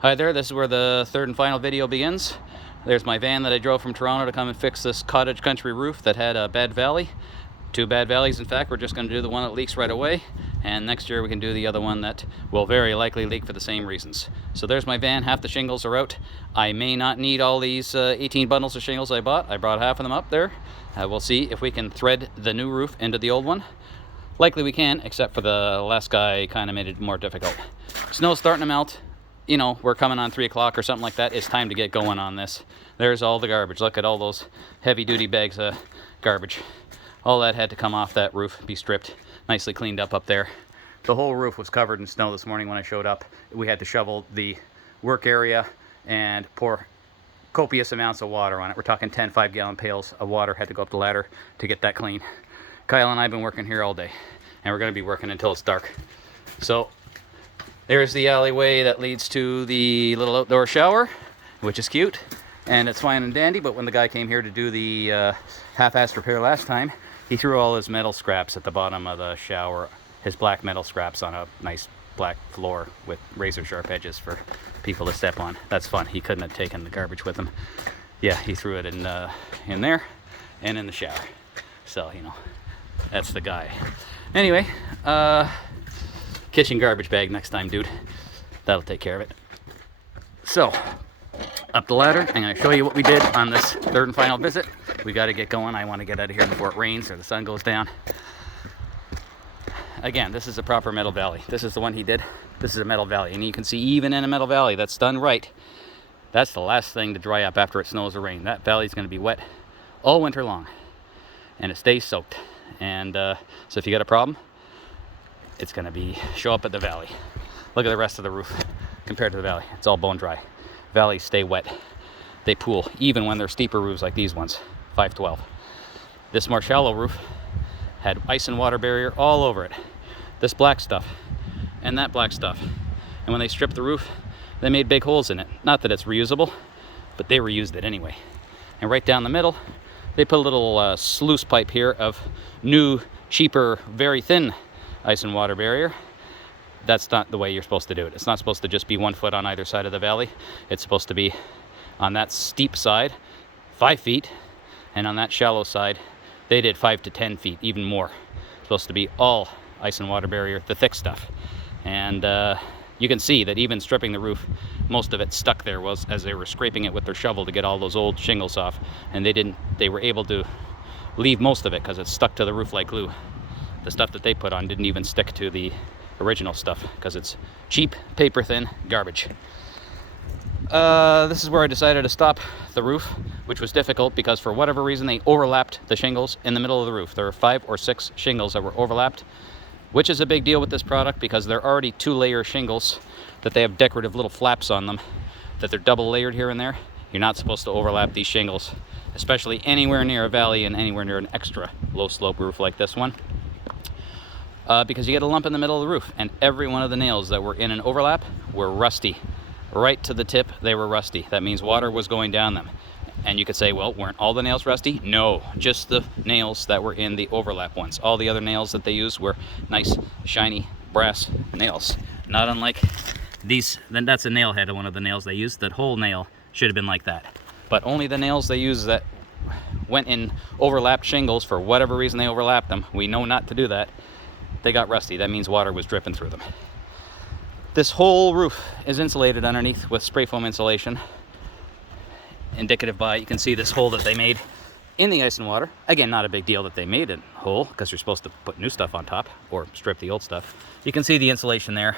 Hi there, this is where the third and final video begins. There's my van that I drove from Toronto to come and fix this cottage country roof that had a bad valley. Two bad valleys, in fact. We're just going to do the one that leaks right away, and next year we can do the other one that will very likely leak for the same reasons. So there's my van. Half the shingles are out. I may not need all these 18 bundles of shingles I bought. I brought half of them up there. We'll see if we can thread the new roof into the old one. Likely we can, except for the last guy kind of made it more difficult. Snow's starting to melt. You know, we're coming on 3 o'clock or something like that. It's time to get going on this. There's all the garbage. Look at all those heavy-duty bags of garbage. All that had to come off that roof, be stripped, nicely cleaned up there. The whole roof was covered in snow this morning when I showed up. We had to shovel the work area and pour copious amounts of water on it. We're talking 10 5-gallon pails of water. Had to go up the ladder to get that clean. Kyle and I have been working here all day, and we're going to be working until it's dark. So there's the alleyway that leads to the little outdoor shower, which is cute, and it's fine and dandy, but when the guy came here to do the half-assed repair last time, he threw all his metal scraps at the bottom of the shower, his black metal scraps on a nice black floor with razor-sharp edges for people to step on. That's fun. He couldn't have taken the garbage with him. Yeah, he threw it in there and in the shower. So, you know, that's the guy. Anyway, kitchen garbage bag next time, dude. That'll take care of it. So, up the ladder. I'm going to show you what we did on this third and final visit. We got to get going. I want to get out of here before it rains or the sun goes down. Again, this is a proper metal valley. This is the one he did. This is a metal valley. And you can see even in a metal valley that's done right, that's the last thing to dry up after it snows or rain. That valley is going to be wet all winter long. And it stays soaked. And so if you got a problem, it's going to show up at the valley. Look at the rest of the roof compared to the valley. It's all bone dry. Valleys stay wet. They pool, even when they're steeper roofs like these ones, 512. This more shallow roof had ice and water barrier all over it. This black stuff and that black stuff. And when they stripped the roof, they made big holes in it. Not that it's reusable, but they reused it anyway. And right down the middle, they put a little sluice pipe here of new, cheaper, very thin ice and water barrier. That's not the way you're supposed to do it. It's not supposed to just be 1 foot on either side of the valley. It's supposed to be on that steep side, 5 feet, and on that shallow side, they did 5 to 10 feet, even more. It's supposed to be all ice and water barrier, the thick stuff. And you can see that even stripping the roof, most of it stuck there was as they were scraping it with their shovel to get all those old shingles off. And they were able to leave most of it because it stuck to the roof like glue. The stuff that they put on didn't even stick to the original stuff because it's cheap, paper thin garbage. This is where I decided to stop the roof, which was difficult because for whatever reason they overlapped the shingles in the middle of the roof. There were 5 or 6 shingles that were overlapped, which is a big deal with this product because they're already 2-layer shingles that they have decorative little flaps on them, that they're double layered here and there. You're not supposed to overlap these shingles, especially anywhere near a valley and anywhere near an extra low slope roof like this one. Because you get a lump in the middle of the roof, and every one of the nails that were in an overlap were rusty. Right to the tip, they were rusty. That means water was going down them. And you could say, well, weren't all the nails rusty? No, just the nails that were in the overlap ones. All the other nails that they used were nice, shiny, brass nails. Not unlike these. Then that's a nail head of one of the nails they used. That whole nail should have been like that. But only the nails they used that went in overlapped shingles, for whatever reason they overlapped them, we know not to do that, they got rusty. That means water was dripping through them. This whole roof is insulated underneath with spray foam insulation. Indicative by, you can see this hole that they made in the ice and water. Again, not a big deal that they made a hole because you're supposed to put new stuff on top or strip the old stuff. You can see the insulation there,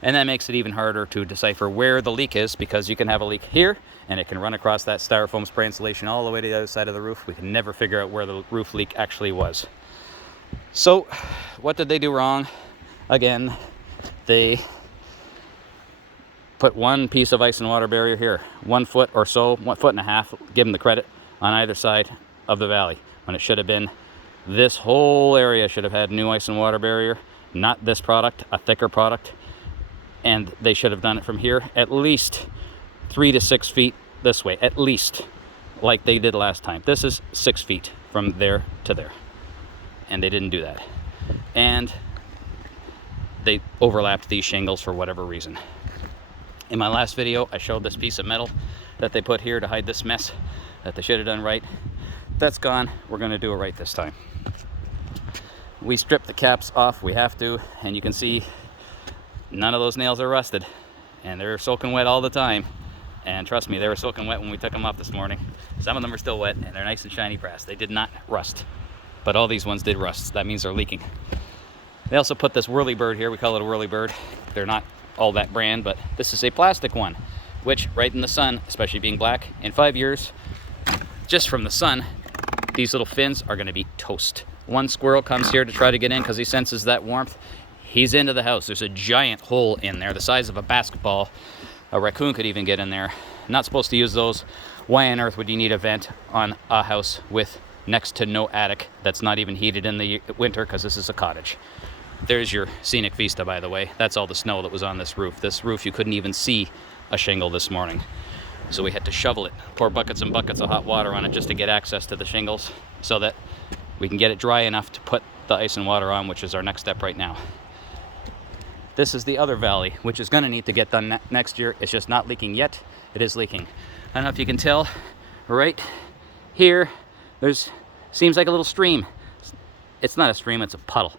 and that makes it even harder to decipher where the leak is because you can have a leak here and it can run across that styrofoam spray insulation all the way to the other side of the roof. We can never figure out where the roof leak actually was. So, what did they do wrong? Again, they put one piece of ice and water barrier here, 1 foot or so, 1.5 foot, give them the credit, on either side of the valley, when it should have been this whole area should have had new ice and water barrier, not this product, a thicker product. And they should have done it from here at least 3 to 6 feet this way, at least, like they did last time. This is 6 feet from there to there, and they didn't do that. And they overlapped these shingles for whatever reason. In my last video, I showed this piece of metal that they put here to hide this mess that they should have done right. That's gone. We're going to do it right this time. We stripped the caps off. We have to. And you can see none of those nails are rusted. And they're soaking wet all the time. And trust me, they were soaking wet when we took them off this morning. Some of them are still wet, and they're nice and shiny brass. They did not rust. But all these ones did rust. That means they're leaking. They also put this whirlybird here. We call it a whirlybird. They're not all that brand, but this is a plastic one, which right in the sun, especially being black, in 5 years, just from the sun, these little fins are going to be toast. One squirrel comes here to try to get in because he senses that warmth. He's into the house. There's a giant hole in there the size of a basketball. A raccoon could even get in there. Not supposed to use those. Why on earth would you need a vent on a house with next to no attic that's not even heated in the winter, because this is a cottage? There's your scenic vista, by the way. That's all the snow that was on this roof. This roof, you couldn't even see a shingle this morning. So we had to shovel it, pour buckets and buckets of hot water on it just to get access to the shingles so that we can get it dry enough to put the ice and water on, which is our next step right now. This is the other valley, which is going to need to get done next year. It's just not leaking yet. It is leaking. I don't know if you can tell, right here, seems like a little stream. It's not a stream, it's a puddle.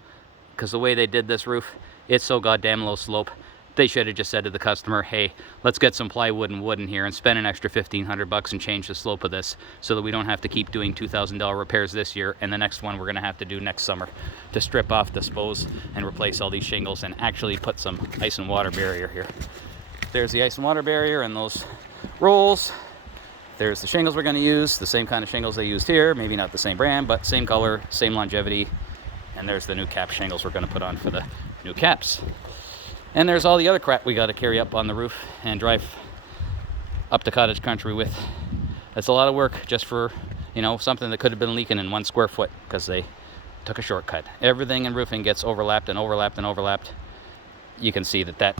Because the way they did this roof, it's so goddamn low slope. They should have just said to the customer, hey, let's get some plywood and wood in here and spend an extra $1,500 and change the slope of this so that we don't have to keep doing $2,000 repairs this year, and the next one we're going to have to do next summer to strip off, dispose, and replace all these shingles and actually put some ice and water barrier here. There's the ice and water barrier and those rolls. There's the shingles we're going to use, the same kind of shingles they used here, maybe not the same brand, but same color, same longevity. And there's the new cap shingles we're going to put on for the new caps. And there's all the other crap we got to carry up on the roof and drive up to cottage country with. That's a lot of work just for, you know, something that could have been leaking in 1 square foot because they took a shortcut. Everything in roofing gets overlapped and overlapped and overlapped. You can see that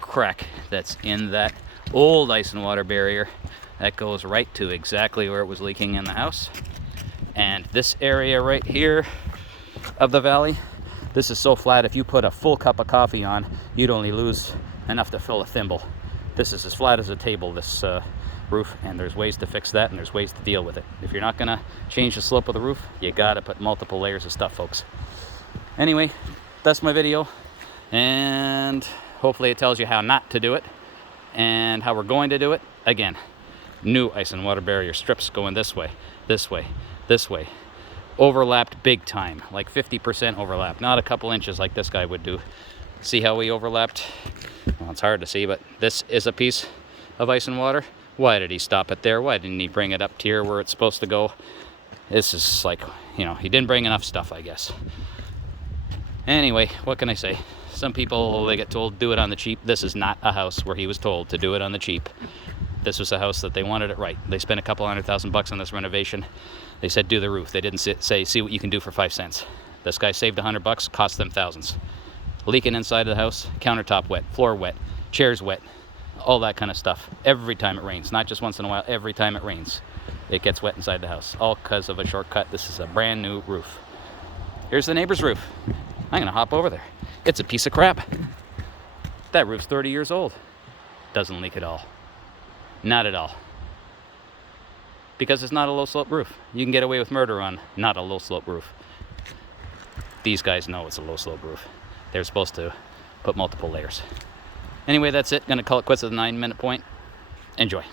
crack that's in that old ice and water barrier, that goes right to exactly where it was leaking in the house. And this area right here of the valley, this is so flat, if you put a full cup of coffee on, you'd only lose enough to fill a thimble. This is as flat as a table, this roof, and there's ways to fix that and there's ways to deal with it. If you're not gonna change the slope of the roof, you gotta put multiple layers of stuff, folks. Anyway, that's my video, and hopefully it tells you how not to do it and how we're going to do it. Again, new ice and water barrier strips going this way, this way, this way. Overlapped big time, like 50% overlap, not a couple inches like this guy would do. See how we overlapped? Well, it's hard to see, but this is a piece of ice and water. Why did he stop it there? Why didn't he bring it up to here where it's supposed to go? This is like, you know, he didn't bring enough stuff, I guess. Anyway, what can I say? Some people, they get told do it on the cheap. This is not a house where he was told to do it on the cheap. This was a house that they wanted it right. They spent a couple $100,000 on this renovation. They said do the roof. They didn't say see what you can do for 5 cents. This guy saved $100, cost them thousands. Leaking inside of the house, countertop wet, floor wet, chairs wet, all that kind of stuff. Every time it rains, not just once in a while, every time it rains, it gets wet inside the house, all because of a shortcut. This is a brand new roof. Here's the neighbor's roof. I'm gonna hop over there. It's a piece of crap. That roof's 30 years old. Doesn't leak at all. Not at all. Because it's not a low slope roof. You can get away with murder on not a low slope roof. These guys know it's a low slope roof. They're supposed to put multiple layers. Anyway, that's it. Gonna call it quits at the 9-minute point. Enjoy.